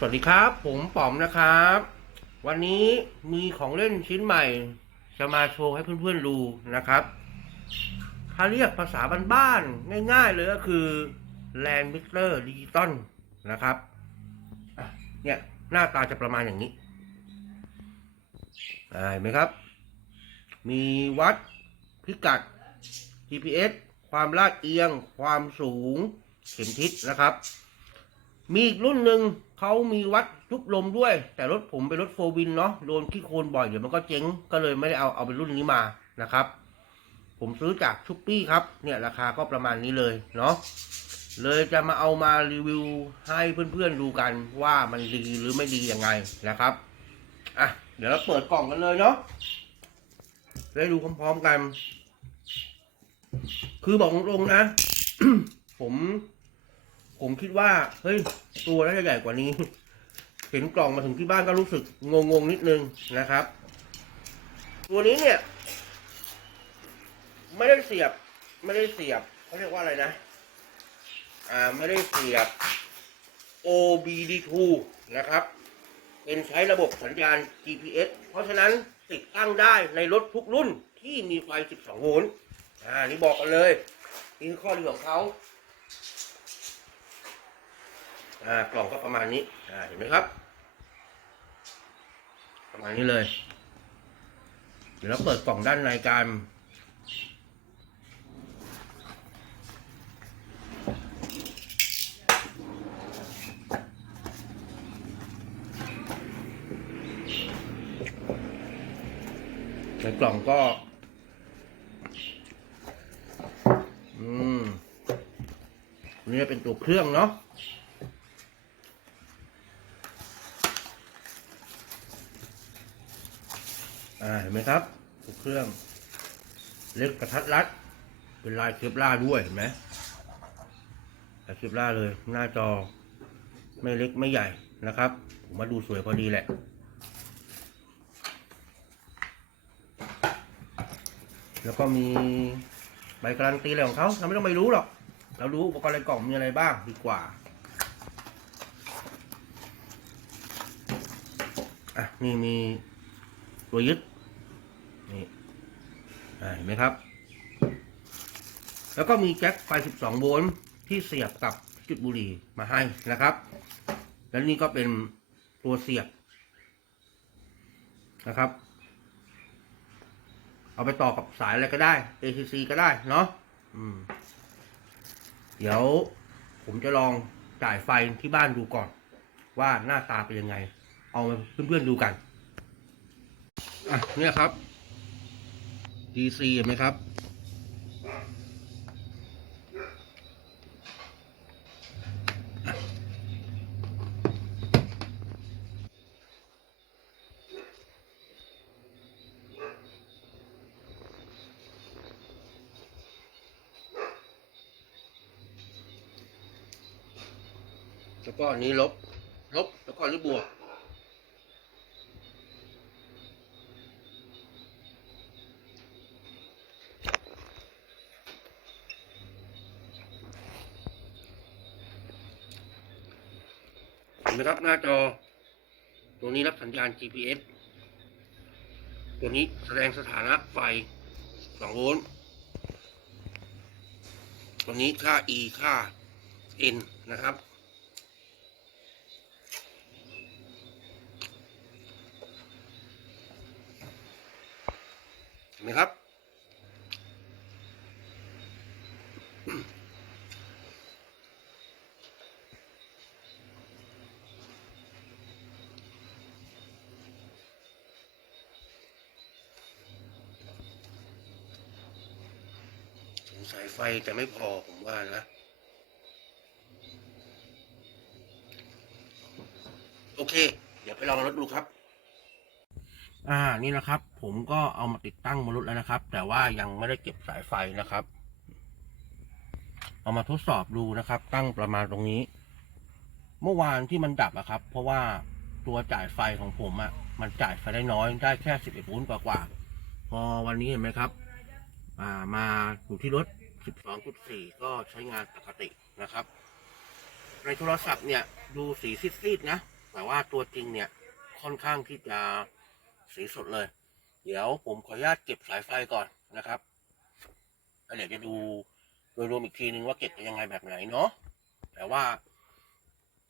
สวัสดีครับ ผมป๋อมนะครับ วันนี้มีของเล่นชิ้นใหม่ จะมาโชว์ให้เพื่อนๆดูนะครับ ถ้าเรียกภาษาบ้านๆง่าย ๆ เลยก็คือ Land Mixer Digital นะครับเนี่ยหน้าตาจะประมาณอย่างนี้เห็นไหมครับ มีวัดพิกัด GPS ความลาดเอียง ความสูง เข็มทิศนะครับ มีอีกรุ่นหนึ่งเขามีวัดทุบลมด้วย แต่รถผมเป็นรถโฟวินเนาะโดนขี้โคลนบ่อยเดี๋ยวมันก็เจ๊งก็เลยไม่ได้เอาเอาเป็นรุ่นนี้มานะครับ ผมซื้อจากชุปปี้ครับ เนี่ยราคาก็ประมาณนี้เลยเนาะเลยจะมาเอามารีวิวให้เพื่อนๆดูกันว่ามันดีหรือไม่ดียังไงนะครับอะเดี๋ยวเราเปิดกล่องกันเลยเนาะได้ดูพร้อมๆกัน คือบอกตรงๆนะ ผม ผมคิดว่า เฮ้ย ตัวน่าจะใหญ่กว่านี้ เห็นกล่องมาถึงที่บ้านก็รู้สึกงงๆนิดนึงนะครับ ตัวนี้เนี่ย ไม่ได้เสียบ ไม่ได้เสียบเขาเรียกว่าอะไรนะ อ่าไม่ได้เสียบ OBD2 นะครับ เป็นใช้ระบบสัญญาณ GPS เพราะฉะนั้นติดตั้งได้ในรถทุกรุ่นที่มีไฟ 12 โวลต์ อ่า นี่บอกกันเลยนี่คือข้อดีของเขา อ่ากล่องก็ประมาณนี้อ่าเห็นไหมครับ ประมาณนี้เลย เดี๋ยวเราเปิดกล่องด้านในกันในกล่องก็ อืมอันนี่เป็นตัวเครื่องเนาะ อ่าเห็นไหมครับตัวเครื่อง เล็กกระทัดรัด เป็นลายเคปล่าด้วยเห็นไหมลายเคปล่าเลย หน้าจอ ไม่เล็กไม่ใหญ่นะครับ ผมมาดูสวยพอดีแหละแล้วก็มีใบการันตีอะไรของเขาเราไม่ต้องไปรู้หรอก เรารู้อุปกรณ์ในกล่องมีอะไรบ้างดีกว่า อะนี่มี ตัวยึด นี่เห็นไหมครับ แล้วก็มีแจ็คไฟ 12 โวลต์ที่เสียบกับจุดบุหรี่มาให้นะครับ แล้วนี่ก็เป็นตัวเสียบนะครับ เอาไปต่อกับสายอะไรก็ได้ ACC ก็ได้เนาะเดี๋ยวผมจะลองจ่ายไฟที่บ้านดูก่อน ว่าหน้าตาเป็นยังไง เอามาเพื่อนๆดูกัน อะเนี่ยครับ DC เห็นไหมครับ แล้วก็อันนี้ลบ ลบ แล้วก็อันนี้บวก นไหมครับ หน้าจอ ตัวนี้รับสัญญาณ GPS ตัวนี้แสดงสถานะไฟ2โวลต์ตัวนี้ค่า E ค่า N นะครับ เห็นไหมครับ สงสัยไฟจะไม่พอผมว่านะ โอเค เดี๋ยวไปลองรถดูครับ อ่านี่นะครับ ผมก็เอามาติดตั้งบนรถแล้วนะครับ แต่ว่ายังไม่ได้เก็บสายไฟนะครับ เอามาทดสอบดูนะครับ ตั้งประมาณตรงนี้ เมื่อวานที่มันดับอะครับ เพราะว่าตัวจ่ายไฟของผมอะมันจ่ายไฟได้น้อยได้แค่สิบเอ็ดโวลต์กว่าๆพอวันนี้เห็นไหมครับ่ามาอยู่ที่รถ 12.4 ก็ใช้งานปกตินะครับ ในโทรศัพท์เนี่ยดูสีซีดๆนะ แต่ว่าตัวจริงเนี่ยค่อนข้างที่จะสีสดเลย เดี๋ยวผมขออนุญาตเก็บสายไฟก่อนนะครับแล้วเดี๋ยวจะดูโดยรวมอีกทีนึงว่าเก็บยังไงแบบไหนเนาะแต่ว่า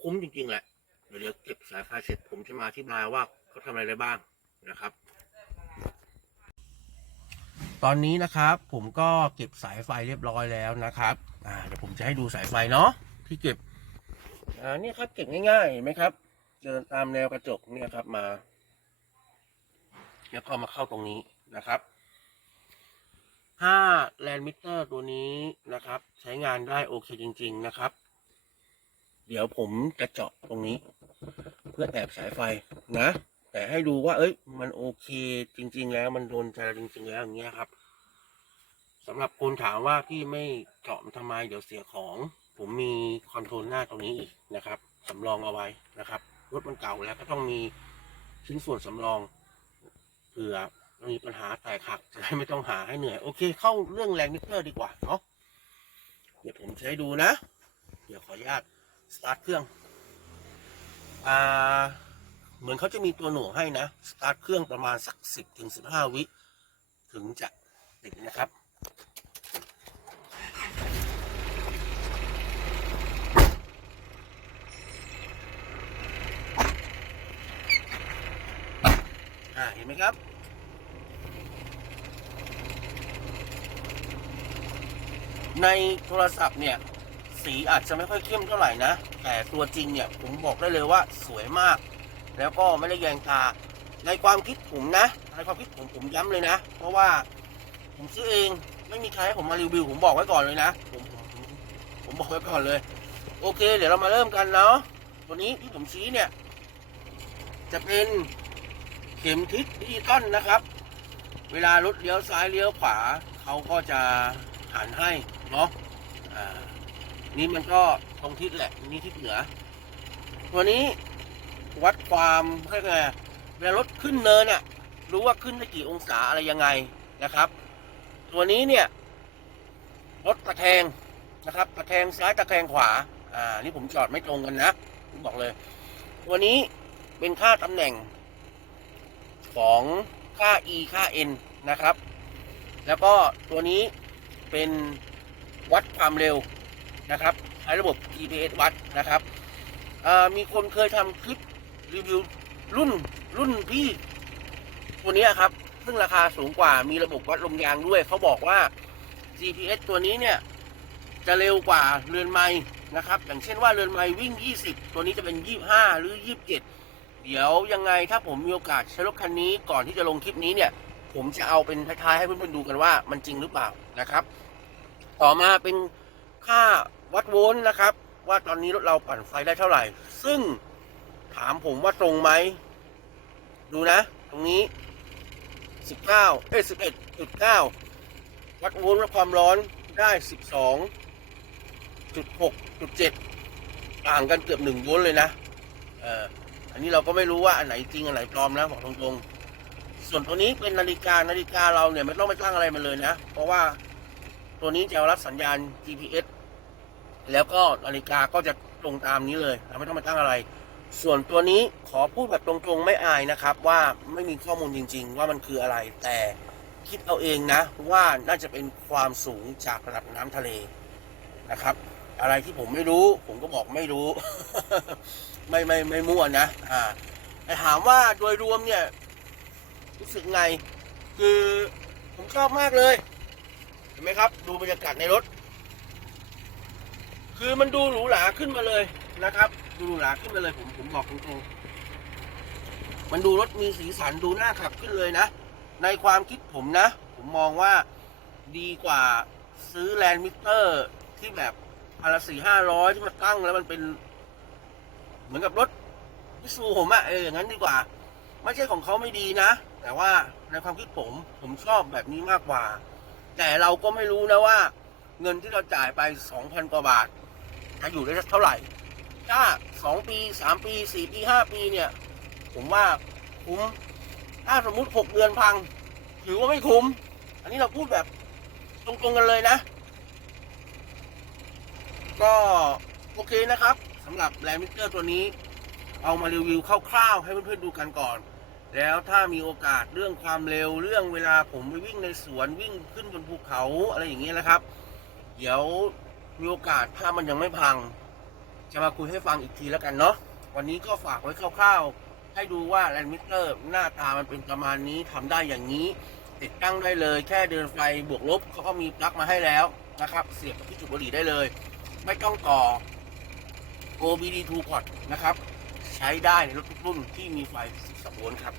คุ้มจริงๆแหละ เดี๋ยวเดี๋ยวเก็บสายไฟเสร็จผมจะมาอธิบายว่าเขาทำอะไรได้บ้างนะครับ ตอนนี้นะครับผมก็เก็บสายไฟเรียบร้อยแล้วนะครับอ่าเดี๋ยวผมจะให้ดูสายไฟเนาะที่เก็บอ่าเนี่ยครับเก็บง่ายๆเห็นไหมครับ เดินตามแนวกระจกเนี่ยครับมา แล้วก็มาเข้าตรงนี้นะครับถ้าแลนมิเตอร์ตัวนี้นะครับ ใช้งานได้โอเคจริง ๆนะครับ เดี๋ยวผมจะเจาะตรงนี้ เพื่อแอบสายไฟนะ แต่ให้ดูว่า เอ้ย มันโอเค จริง ๆ แล้วมันโดนใจจริง ๆ แล้วอย่างเงี้ยครับสำหรับคนถามว่าพี่ไม่เจาะมันทำไมเดี๋ยวเสียของ ผมมีคอนโทรลหน้าตรงนี้อีกนะครับสำรองเอาไว้นะครับรถมันเก่าแล้วก็ต้องมีชิ้นส่วนสำรองเผื่อมีปัญหาแตกหักจะได้ไม่ต้องหาให้เหนื่อย โอเค เข้าเรื่องแรงมิเตอร์ดีกว่าเนาะเดี๋ยวผมจะให้ดูนะ เดี๋ยวขออนุญาตสตาร์ทเครื่อง อ่า เหมือนเขาจะมีตัวหน่วงให้นะ สตาร์ทเครื่องประมาณสักสิบถึงสิบห้าวิ ถึงจะติดนะครับ อ่า เห็นไหมครับในโทรศัพท์เนี่ย สีอาจจะไม่ค่อยเข้มเท่าไหร่นะ แต่ตัวจริงเนี่ย ผมบอกได้เลยว่าสวยมาก แล้วก็ไม่ได้แยงตาในความคิดผมนะในความคิดผมผมย้ำเลยนะ เพราะว่าผมซื้อเองไม่มีใครให้ผมมารีวิวผมบอกไว้ก่อนเลยนะผมผมผมบอกไว้ก่อนเลย โอเค เดี๋ยวเรามาเริ่มกันเนาะตัวนี้ที่ผมชี้เนี่ย จะเป็นเข็มทิศดิจิตอลนะครับ เวลารถเลี้ยวซ้ายเลี้ยวขวาเขาก็จะหันให้เนาะอ่านี่มันก็ตรงทิศแหละนี่ทิศเหนือ ตัวนี้ วัดความเรียกไงเวลารถขึ้นเนินอะ รู้ว่าขึ้นได้กี่องศาอะไรยังไงนะครับ ตัวนี้เนี่ยรถตะแคงนะครับตะแคงซ้ายตะแคงขวา อ่า นี่ผมจอดไม่ตรงกันนะผมบอกเลย ตัวนี้เป็นค่าตำแหน่งของค่า e ค่า n นะครับ แล้วก็ตัวนี้เป็นวัดความเร็วนะครับใช้ระบบ GPS วัดนะครับมีคนเคยทำคลิป รีวิวรุ่นรุ่นพี่ตัวนี้ครับ ซึ่งราคาสูงกว่ามีระบบวัดลมยางด้วย เขาบอกว่า GPS ตัวนี้เนี่ย จะเร็วกว่าเรือนไม้นะครับ อย่างเช่นว่าเรือนไม้วิ่ง 20 ตัวนี้จะเป็น 25 หรือ 27 เดี๋ยวยังไงถ้าผมมีโอกาสใช้รถคันนี้ก่อนที่จะลงคลิปนี้เนี่ย ผมจะเอาเป็นท้ายๆให้เพื่อนๆดูกันว่ามันจริงหรือเปล่านะครับ ต่อมาเป็นค่าวัดโวลต์นะครับ ว่าตอนนี้รถเราปั่นไฟได้เท่าไหร่ ซึ่ง ถามผมว่าตรงไหม ดูนะ ตรงนี้ 19 เอ้ย11.9 วัดวลต์และความร้อนได้ 12.6.7 ต่างกันเกือบ1โวลต์เลยนะ เอออันนี้เราก็ไม่รู้ว่า อันไหนจริง อันไหนปลอมนะบอกตรงๆ ส่วนตัวนี้เป็นนาฬิกา นาฬิกาเราเนี่ย ไม่ต้องไปตั้งอะไรมันเลยนะ เพราะว่าตัวนี้จะรับสัญญาณ GPS แล้วก็นาฬิกาก็จะตรงตามนี้เลย เราไม่ต้องไปตั้งอะไร ส่วนตัวนี้ขอพูดแบบตรงๆไม่อายนะครับ ว่าไม่มีข้อมูลจริง ๆ ว่ามันคืออะไรแต่คิดเอาเองนะ ว่าน่าจะเป็นความสูงจากระดับน้ำทะเลนะครับ อะไรที่ผมไม่รู้ ผมก็บอกไม่รู้ ไม่ไม่ไม่มั่วนะอ่าแต่ถามว่าโดยรวมเนี่ยรู้สึกไง คือผมชอบมากเลย เห็นไหมครับ ดูบรรยากาศในรถ คือมันดูหรูหราขึ้นมาเลยนะครับ ดูหรูหราขึ้นมาเลยผมผมบอกตรงๆมันดูรถมีสีสันดูน่าขับขึ้นเลยนะ ในความคิดผมนะ ผมมองว่าดีกว่าซื้อแลนด์มิเตอร์ที่แบบพันละสี่ห้าร้อยที่มาตั้งแล้วมันเป็น เหมือนกับรถพิซูผมอะเอออย่างนั้นดีกว่า ไม่ใช่ของเขาไม่ดีนะ แต่ว่าในความคิดผมผมชอบแบบนี้มากกว่า แต่เราก็ไม่รู้นะว่า เงินที่เราจ่ายไปสองพันกว่าบาทจะอยู่ได้สักเท่าไหร่ ถ้าสองปีสามปีสี่ปีห้าปีเนี่ย ผมว่าคุ้ม ถ้าสมมุติหกเดือนพัง ถือว่าไม่คุ้ม อันนี้เราพูดแบบตรงๆกันเลยนะ ก็โอเคนะครับสำหรับแรมิเตอร์ตัวนี้ เอามารีวิวคร่าวๆ ให้เพื่อนๆดูกันก่อน แล้วถ้ามีโอกาสเรื่องความเร็วเรื่องเวลาผมไปวิ่งในสวนวิ่งขึ้นบนภูเขาอะไรอย่างเงี้ยนะครับ เดี๋ยวมีโอกาสถ้ามันยังไม่พัง จะมาคุยให้ฟังอีกทีแล้วกันเนาะวันนี้ก็ฝากไว้คร่าวๆ ให้ดูว่าแลนด์มิเตอร์หน้าตามันเป็นประมาณนี้ทำได้อย่างนี้ ติดตั้งได้เลยแค่เดินไฟบวกลบเขาก็มีปลั๊กมาให้แล้วนะครับ เสียบกับที่จุดบุหรี่ได้เลย ไม่ต้องต่อ OBD2 port นะครับ ใช้ได้ในรถทุกรุ่นที่มีไฟ12โวลต์ครับ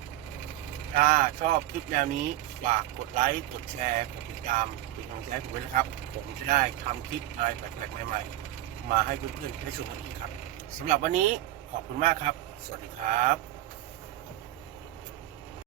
ถ้าชอบคลิปแนวนี้ฝากกดไลค์ กดแชร์ กดติดตามเป็นกำลังใจให้ผมด้วยนะครับ ผมจะได้ทำคลิปอะไรแปลกๆใหม่ๆ มาให้เพื่อนๆได้ชมกันอีกครับสำหรับวันนี้ขอบคุณมากครับ สวัสดีครับ